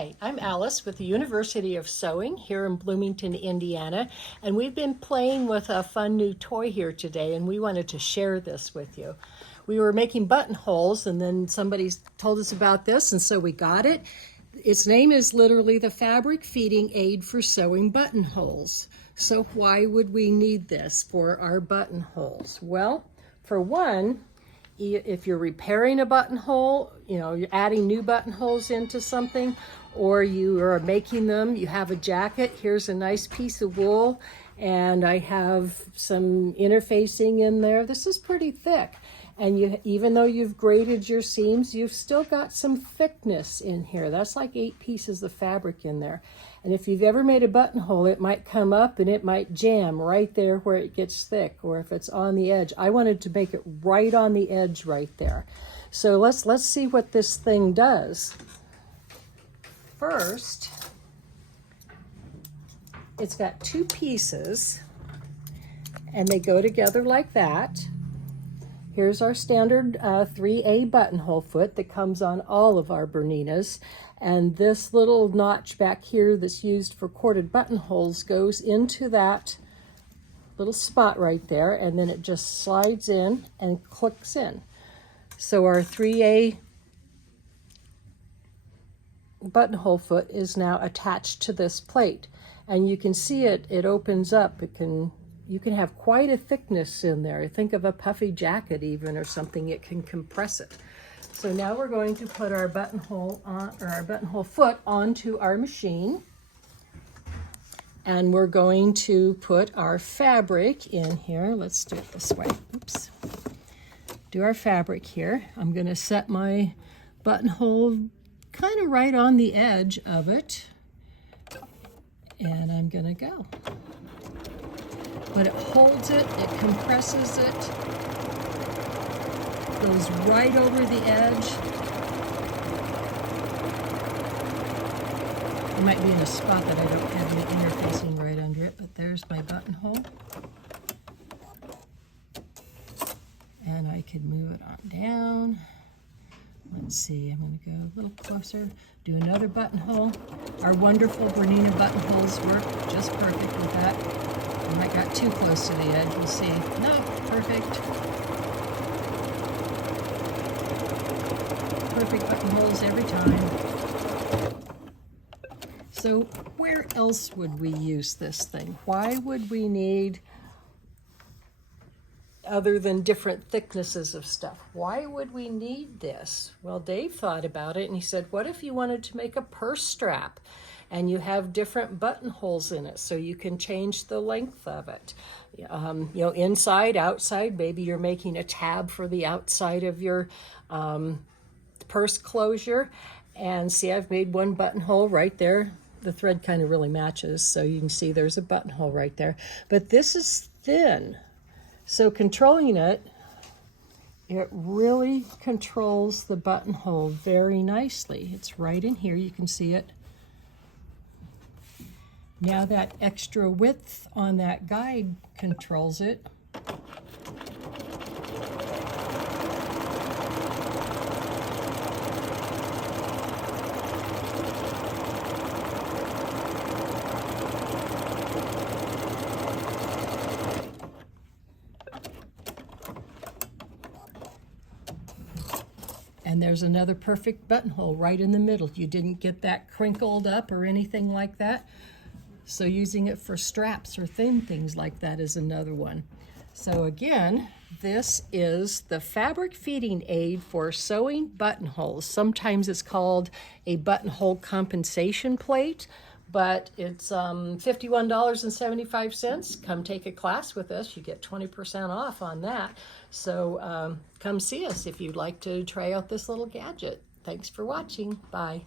Hi, I'm Alice with the University of Sewing here in Bloomington, Indiana, and we've been playing with a fun new toy here today, and we wanted to share this with you. We were making buttonholes, and then somebody told us about this, and so we got it. Its name is literally the Fabric-Feeding Aid for Sewing Buttonholes. So why would we need this for our buttonholes? Well, for one, if you're repairing a buttonhole, you're adding new buttonholes into something, or you are making them, you have a jacket, here's a nice piece of wool, and I have some interfacing in there. This is pretty thick. And even though you've graded your seams, you've still got some thickness in here. That's like 8 pieces of fabric in there. And if you've ever made a buttonhole, it might come up and it might jam right there where it gets thick, or if it's on the edge. I wanted to make it right on the edge right there. So let's see what this thing does. First, it's got 2 pieces, and they go together like that. Here's our standard 3A buttonhole foot that comes on all of our Berninas. And this little notch back here that's used for corded buttonholes goes into that little spot right there, and then it just slides in and clicks in. So our 3A buttonhole foot is now attached to this plate. And you can see it opens up. You can have quite a thickness in there. Think of a puffy jacket even, or something. It can compress it. So now we're going to put our buttonhole on, or our buttonhole foot onto our machine. And we're going to put our fabric in here. Let's do it this way. Oops. Do our fabric here. I'm going to set my buttonhole kind of right on the edge of it. And I'm going to go. But it holds it, it compresses it, goes right over the edge. It might be in a spot that I don't have any interfacing right under it, but there's my buttonhole. And I could move it on down. Let's see, I'm going to go a little closer, do another buttonhole. Our wonderful Bernina buttonholes work just perfect with that. I might got too close to the edge, we'll see. No, perfect. Perfect buttonholes every time. So where else would we use this thing? Why would we need, other than different thicknesses of stuff, why would we need this? Well, Dave thought about it and he said, what if you wanted to make a purse strap? And you have different buttonholes in it, so you can change the length of it. Inside, outside, maybe you're making a tab for the outside of your purse closure. And see, I've made one buttonhole right there. The thread kind of really matches, so you can see there's a buttonhole right there. But this is thin, so controlling it, it really controls the buttonhole very nicely. It's right in here, you can see it. Now that extra width on that guide controls it. And there's another perfect buttonhole right in the middle. You didn't get that crinkled up or anything like that. So using it for straps or thin things like that is another one. So again, this is the Fabric-Feeding Aid for Sewing Buttonholes. Sometimes it's called a Buttonhole Compensation Plate, but it's $51.75. Come take a class with us. You get 20% off on that. So come see us if you'd like to try out this little gadget. Thanks for watching. Bye.